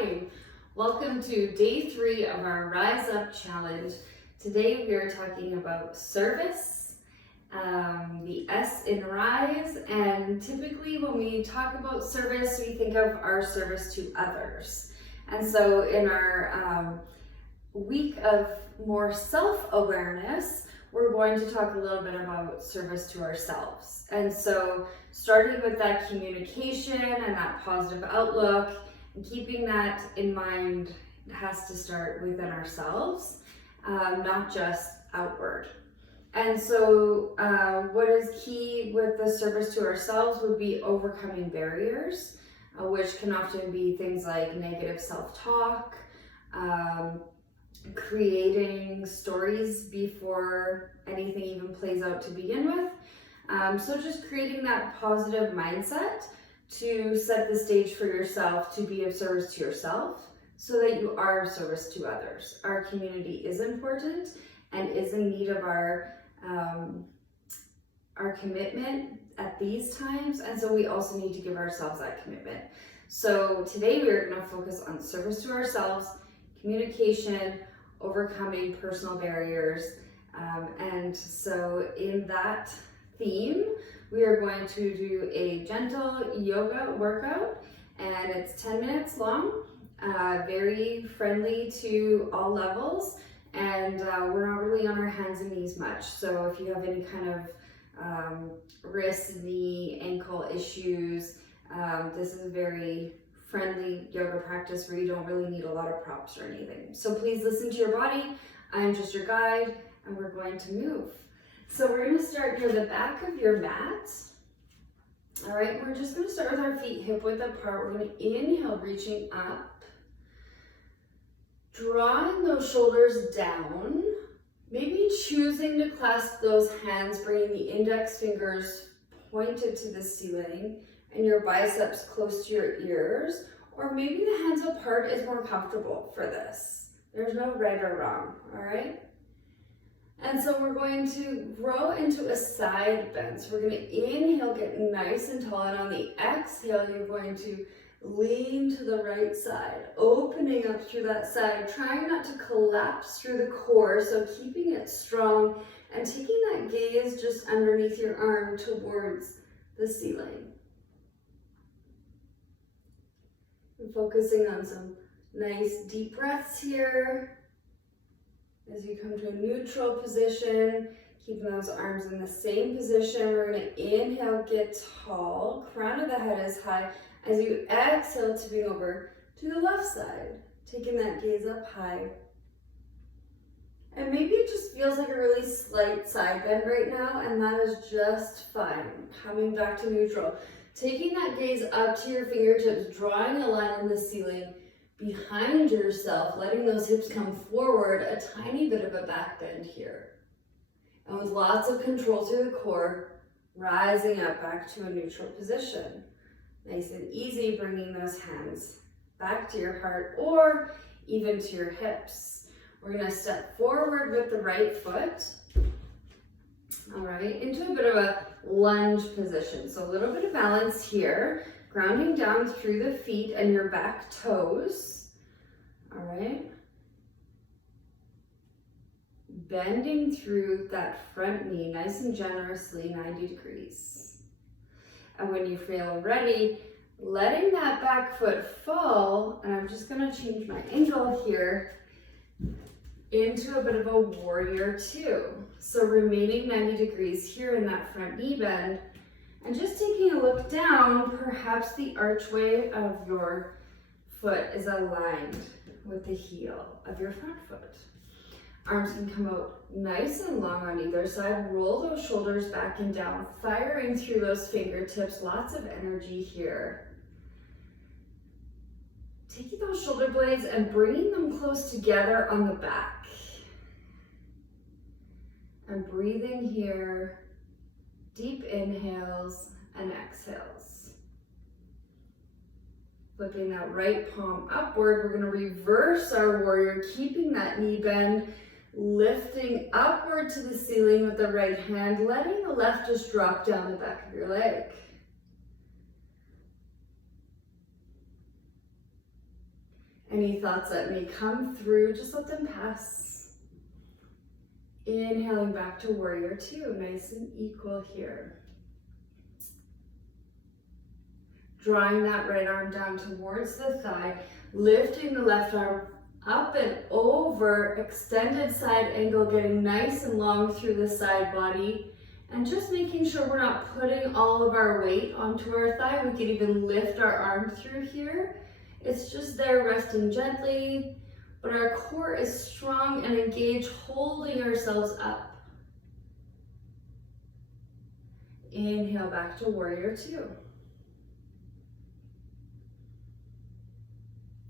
Hi, welcome to day 3 of our Rise Up Challenge. Today we are talking about service, the S in Rise, and typically when we talk about service, we think of our service to others. And so in our week of more self-awareness, we're going to talk a little bit about service to ourselves. And so starting with that communication and that positive outlook, and keeping that in mind has to start within ourselves, not just outward. And so what is key with the service to ourselves would be overcoming barriers, which can often be things like negative self-talk, creating stories before anything even plays out to begin with. So just creating that positive mindset to set the stage for yourself to be of service to yourself so that you are of service to others. Our community is important and is in need of our commitment at these times, and so we also need to give ourselves that commitment. So today we are going to focus on service to ourselves, communication, overcoming personal barriers, and so in that theme we are going to do a gentle yoga workout, and it's 10 minutes long, very friendly to all levels, and we're not really on our hands and knees much. So if you have any kind of wrist, knee, ankle issues, this is a very friendly yoga practice where you don't really need a lot of props or anything. So please listen to your body. I'm just your guide, and we're going to move. So we're going to start near the back of your mat. All right, we're just going to start with our feet hip width apart. We're going to inhale, reaching up, drawing those shoulders down, maybe choosing to clasp those hands, bringing the index fingers pointed to the ceiling and your biceps close to your ears, or maybe the hands apart is more comfortable for this. There's no right or wrong, all right? And so we're going to grow into a side bend. So we're going to inhale, get nice and tall, and on the exhale, you're going to lean to the right side, opening up through that side, trying not to collapse through the core, so keeping it strong and taking that gaze just underneath your arm towards the ceiling. And focusing on some nice deep breaths here. As you come to a neutral position, keeping those arms in the same position, we're going to inhale, get tall, crown of the head is high. As you exhale, tipping over to the left side, taking that gaze up high. And maybe it just feels like a really slight side bend right now, and that is just fine. Coming back to neutral. Taking that gaze up to your fingertips, drawing a line on the ceiling behind yourself, letting those hips come forward, a tiny bit of a back bend here. And with lots of control through the core, rising up back to a neutral position. Nice and easy, bringing those hands back to your heart or even to your hips. We're gonna step forward with the right foot. All right, into a bit of a lunge position. So a little bit of balance here, grounding down through the feet and your back toes. All right. Bending through that front knee nice and generously, 90 degrees. And when you feel ready, letting that back foot fall, and I'm just gonna change my angle here, into a bit of a warrior two. So remaining 90 degrees here in that front knee bend, and just taking a look down, perhaps the archway of your foot is aligned with the heel of your front foot. Arms can come out nice and long on either side. Roll those shoulders back and down, firing through those fingertips. Lots of energy here. Taking those shoulder blades and bringing them close together on the back. And breathing here, deep inhales and exhales. Flipping that right palm upward, we're going to reverse our warrior, keeping that knee bend, lifting upward to the ceiling with the right hand, letting the left just drop down the back of your leg. Any thoughts that may come through, just let them pass. Inhaling back to warrior two, nice and equal here. Drawing that right arm down towards the thigh, lifting the left arm up and over, extended side angle, getting nice and long through the side body, and just making sure we're not putting all of our weight onto our thigh. We can even lift our arm through here. It's just there resting gently, but our core is strong and engaged, holding ourselves up. Inhale back to warrior two.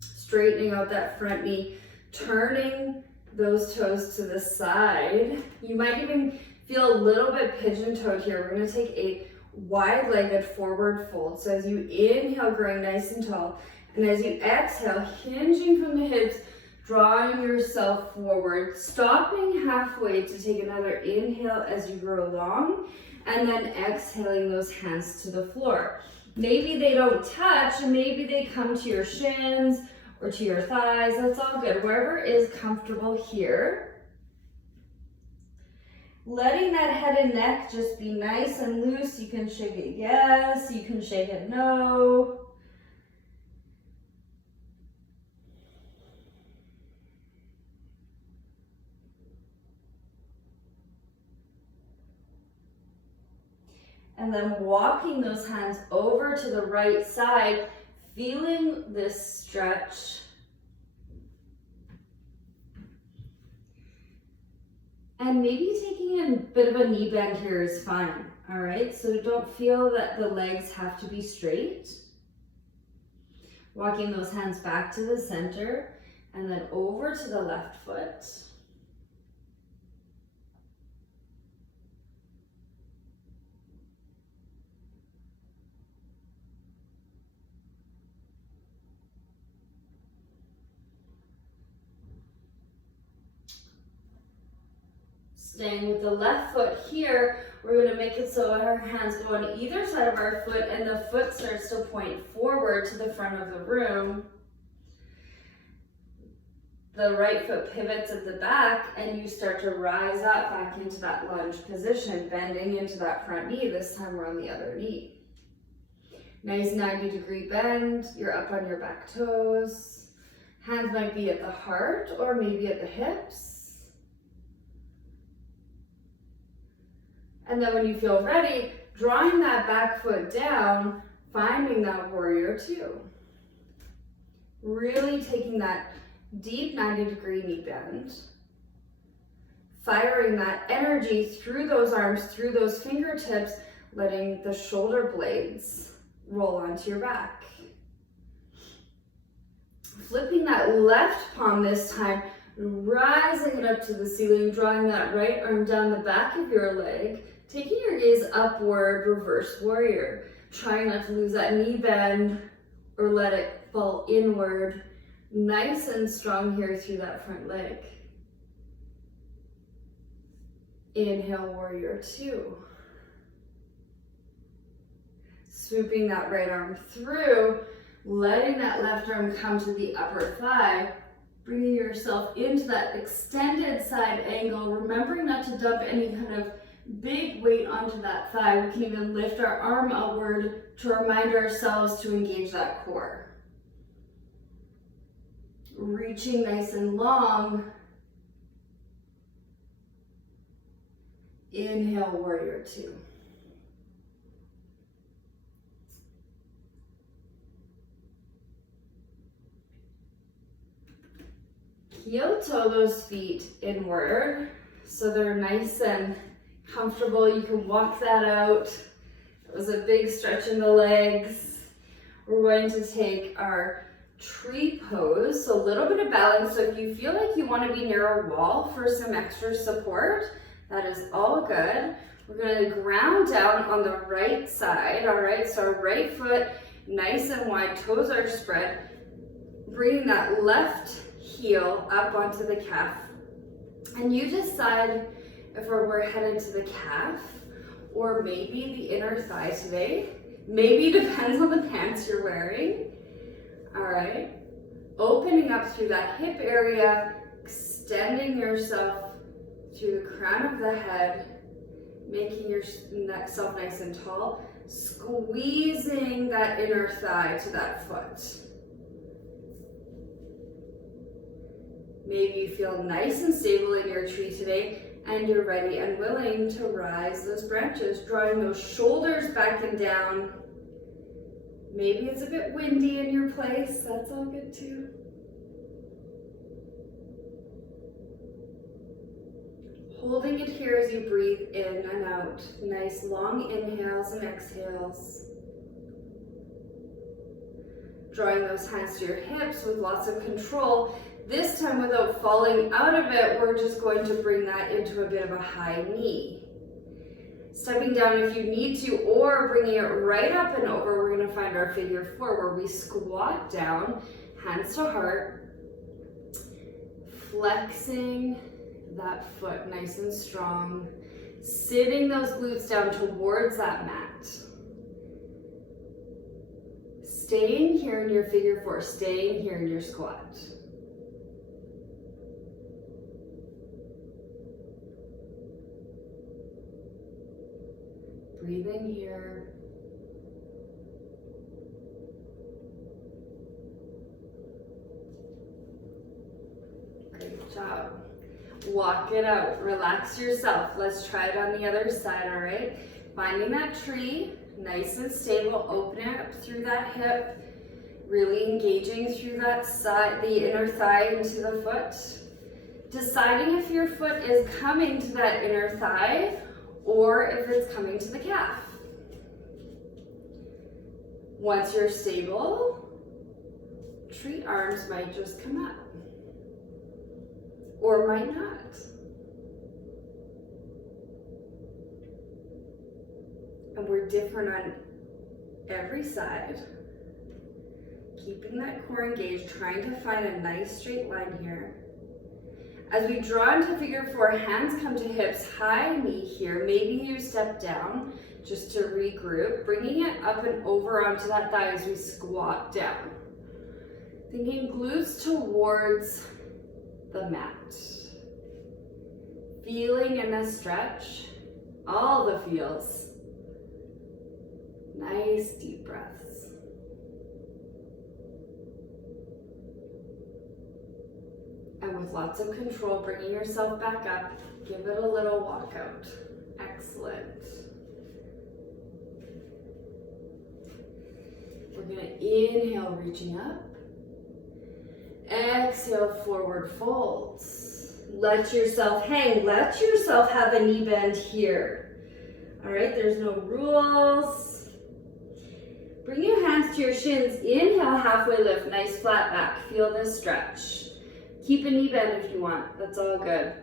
Straightening out that front knee, turning those toes to the side. You might even feel a little bit pigeon-toed here. We're gonna take a wide-legged forward fold. So as you inhale, growing nice and tall, and as you exhale, hinging from the hips, drawing yourself forward, stopping halfway to take another inhale as you grow long, and then exhaling those hands to the floor. Maybe they don't touch, and maybe they come to your shins or to your thighs. That's all good. Wherever is comfortable here. Letting that head and neck just be nice and loose. You can shake it yes, you can shake it no. And then walking those hands over to the right side, feeling this stretch. And maybe taking a bit of a knee bend here is fine, all right? So don't feel that the legs have to be straight. Walking those hands back to the center and then over to the left foot. Staying with the left foot here, we're gonna make it so our hands go on either side of our foot and the foot starts to point forward to the front of the room. The right foot pivots at the back and you start to rise up back into that lunge position, bending into that front knee. This time we're on the other knee. Nice 90-degree bend, you're up on your back toes. Hands might be at the heart or maybe at the hips. And then when you feel ready, drawing that back foot down, finding that warrior two. Really taking that deep 90-degree knee bend, firing that energy through those arms, through those fingertips, letting the shoulder blades roll onto your back. Flipping that left palm this time, rising it up to the ceiling, drawing that right arm down the back of your leg, taking your gaze upward, reverse warrior. Trying not to lose that knee bend or let it fall inward. Nice and strong here through that front leg. Inhale, warrior two. Swooping that right arm through, letting that left arm come to the upper thigh, bringing yourself into that extended side angle, remembering not to dump any kind of big weight onto that thigh. We can even lift our arm outward to remind ourselves to engage that core. Reaching nice and long. Inhale, warrior two. Heel toe those feet inward so they're nice and comfortable. You can walk that out. It was a big stretch in the legs. We're going to take our tree pose, so a little bit of balance. So if you feel like you want to be near a wall for some extra support, that is all good. We're going to ground down on the right side, all right? So our right foot nice and wide, toes are spread. Bringing that left heel up onto the calf. And you decide if we're headed to the calf or maybe the inner thigh today. Maybe depends on the pants you're wearing. All right. Opening up through that hip area, extending yourself through the crown of the head, making yourself nice and tall, squeezing that inner thigh to that foot. Maybe you feel nice and stable in your tree today, and you're ready and willing to rise those branches, drawing those shoulders back and down. Maybe it's a bit windy in your place, that's all good too. Holding it here as you breathe in and out. Nice long inhales and exhales. Drawing those hands to your hips with lots of control. This time, without falling out of it, we're just going to bring that into a bit of a high knee. Stepping down if you need to, or bringing it right up and over, we're going to find our figure four, where we squat down, hands to heart, flexing that foot nice and strong, sitting those glutes down towards that mat. Staying here in your figure four, staying here in your squat. Breathing here. Great job. Walk it out. Relax yourself. Let's try it on the other side, all right? Finding that tree, nice and stable. Open it up through that hip. Really engaging through that side, the inner thigh into the foot. Deciding if your foot is coming to that inner thigh or if it's coming to the calf. Once you're stable, tree arms might just come up, or might not. And we're different on every side. Keeping that core engaged, trying to find a nice straight line here. As we draw into figure four, hands come to hips, high knee here. Maybe you step down just to regroup, bringing it up and over onto that thigh as we squat down. Thinking glutes towards the mat. Feeling in the stretch, all the feels. Nice deep breaths. And with lots of control, bringing yourself back up, give it a little walk out. Excellent. We're gonna inhale, reaching up. Exhale, forward folds. Let yourself hang. Let yourself have a knee bend here. All right, there's no rules. Bring your hands to your shins. Inhale, halfway lift, nice flat back. Feel this stretch. Keep a knee bend if you want, that's all good.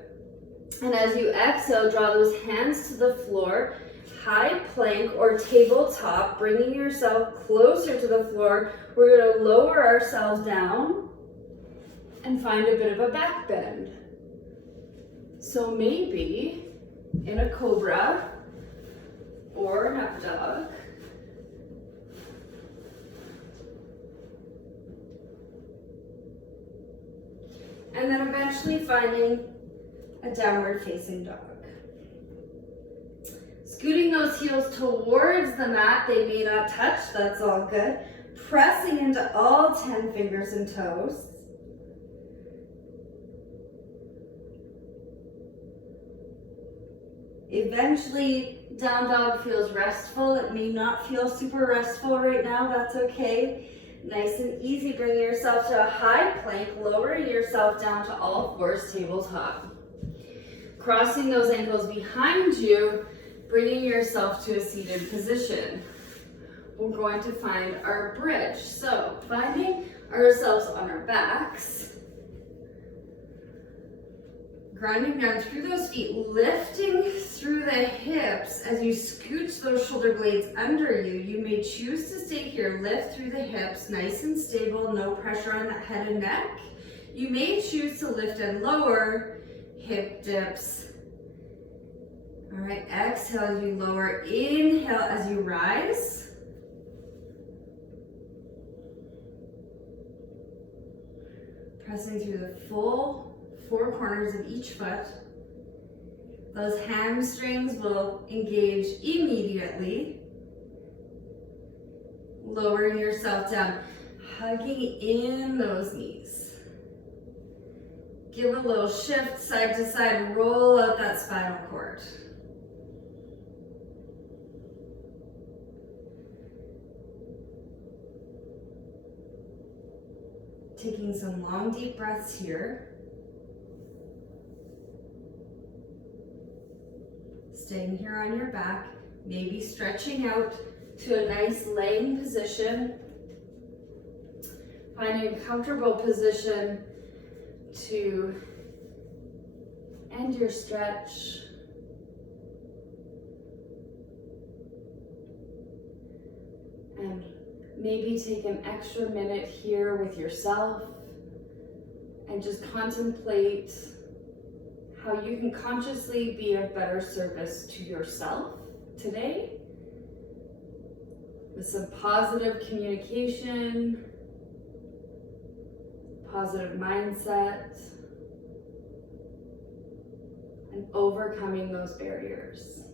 And as you exhale, draw those hands to the floor, high plank or tabletop, bringing yourself closer to the floor. We're gonna lower ourselves down and find a bit of a back bend. So maybe in a cobra or an up dog, and then eventually finding a downward facing dog. Scooting those heels towards the mat, they may not touch, that's all good. Pressing into all 10 fingers and toes. Eventually, down dog feels restful. It may not feel super restful right now, that's okay. Nice and easy, bringing yourself to a high plank, lowering yourself down to all fours, tabletop. Crossing those ankles behind you, bringing yourself to a seated position. We're going to find our bridge. So, finding ourselves on our backs, grinding down through those feet, lifting through the hips as you scooch those shoulder blades under you. You may choose to stay here, lift through the hips, nice and stable, no pressure on the head and neck. You may choose to lift and lower, hip dips. All right, exhale as you lower, inhale as you rise. Pressing through the full 4 corners of each foot. Those hamstrings will engage immediately. Lowering yourself down, hugging in those knees. Give a little shift side to side, roll out that spinal cord. Taking some long, deep breaths here. Staying here on your back, maybe stretching out to a nice laying position. Finding a comfortable position to end your stretch. And maybe take an extra minute here with yourself and just contemplate how you can consciously be of better service to yourself today with some positive communication, positive mindset, and overcoming those barriers.